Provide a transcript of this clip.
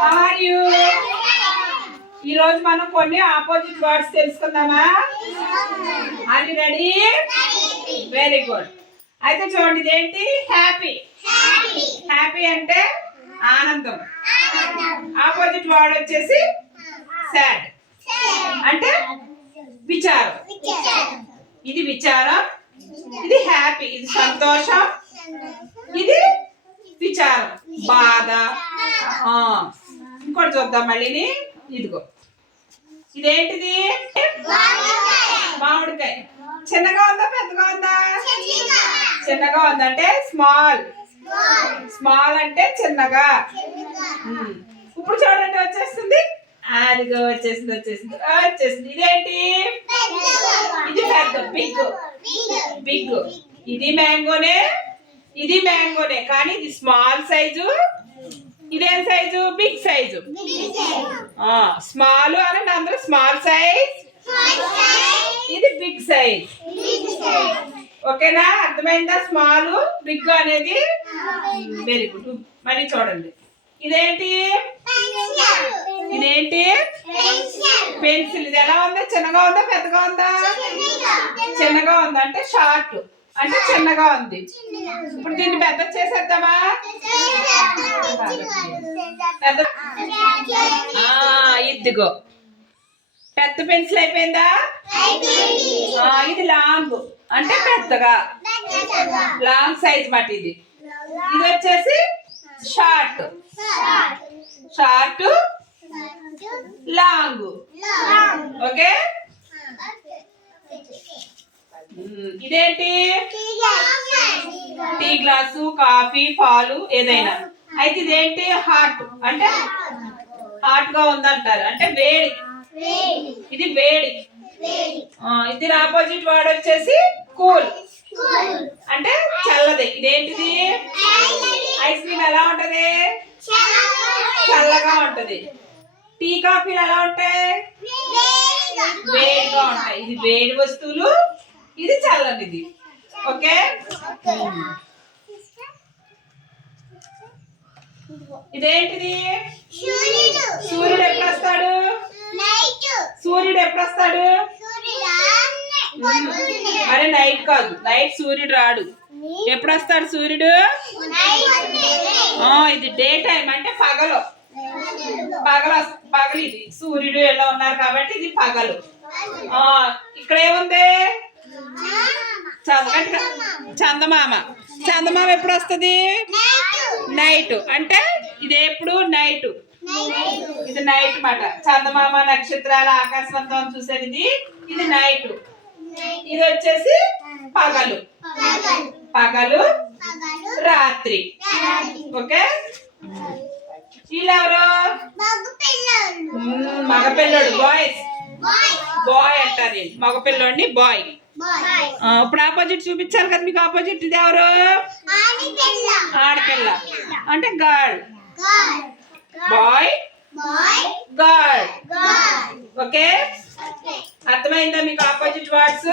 How are you? ఈ రోజు మనం కొన్ని ఆపోజిట్ వర్డ్స్ తెలుసుకుందామా? Are you ready? Very good. అయితే చూడండి, ఇదేంటి? హ్యాపీ. హ్యాపీ అంటే ఆనందం. ఆపోజిట్ వర్డ్ వచ్చేసి సాడ్ అంటే విచారం. ఇది విచారం, ఇది హ్యాపీ. ఇది సంతోషం, ఇది విచారం, బాధ. ఇంకోటి చూద్దాం మళ్ళీ. ఇదిగో ఇదేంటిది? మామిడికాయ. చిన్నగా ఉందా పెద్దగా ఉందా? చిన్నగా ఉందంటే స్మాల్. స్మాల్ అంటే చిన్నగా. ఇప్పుడు చూడండి వచ్చేస్తుంది. అదిగో వచ్చేసింది వచ్చేసింది వచ్చేసింది. ఇదేంటి? ఇది పెద్ద బిగ్. బిగ్. ఇది మ్యాంగోనే, ఇది మ్యాంగోనే, కానీ ఇది స్మాల్ సైజు. ఇదేం సైజు? Big size. స్మాల్ అని అందరూ స్మాల్ సైజ్, ఇది బిగ్ సైజ్. ఓకేనా? అర్థమైందా? స్మాల్ బిగ్ అనేది. Very good. మళ్ళీ చూడండి, ఇదేంటి? ఇదేంటి? పెన్సిల్. ఇది ఎలా ఉందా? చిన్నగా ఉందా పెద్దగా ఉందా? చిన్నగా ఉంది అంటే షార్ట్ అంటే చిన్నగా ఉంది. ఇప్పుడు దీన్ని పెద్ద చేసేద్దామా? పెద్ద. ఇదిగో పెద్ద పెన్సిల్ అయిపోయిందా? ఇది లాంగ్ అంటే పెద్దగా, లాంగ్ సైజ్ మాట. ఇది ఇది వచ్చేసి షార్ట్. Short, long. ఓకే. ఇదేంటి? టీ గ్లాసు, కాఫీ, పాలు, ఏదైనా. అయితే ఇదేంటి? హాట్ అంటే హాట్ గా ఉందంటారు, అంటే వేడి. ఇది వేడి. ఇది ఆపోజిట్ వర్డ్ వచ్చేసి కూల్ అంటే చల్లది. ఇదేంటిది? ఐస్ క్రీమ్ ఎలా ఉంటది? చల్లగా ఉంటది. టీ కాఫీలు ఎలా ఉంటాయి? వేడిగా ఉంటాయి. ఇది వేడి వస్తువులు, ఇది చల్లనిది. ఓకే. ఇదేంటిది? సూర్యుడు ఎప్పుడు వస్తాడు? సూర్యుడు ఎప్పుడు వస్తాడు? అరే నైట్ కాదు, నైట్ సూర్యుడు రాడు. ఎప్పుడు వస్తాడు సూర్యుడు? ఇది డే టైం అంటే పగలు. పగలు ఇది. సూర్యుడు ఎలా ఉన్నారు కాబట్టి ఇది పగలు. ఇక్కడ ఏముంది? చందమామ. చందమామ ఎప్పుడు వస్తుంది? నైట్. అంటే ఇది ఎప్పుడు? నైట్. ఇది నైట్ మాట. చందమామ, నక్షత్రాలు, ఆకాశవంతం చూసేది ఇది నైట్. ఇది వచ్చేసి పగలు. పగలు, రాత్రి. ఓకే. వీళ్ళెవరు? మగపిల్లడు. బాయ్స్. బాయ్ అంటారు. మగపిల్లోడిని బాయ్. ఇప్పుడు ఆపోజిట్ చూపించాలి కదా మీకు. ఆపోజిట్ ఇది ఎవరు? ఆడపిల్ల అంటే గర్ల్. Bye, girl. ఓకే. అర్థమైందా మీకు ఆపోజిట్ వర్డ్స్?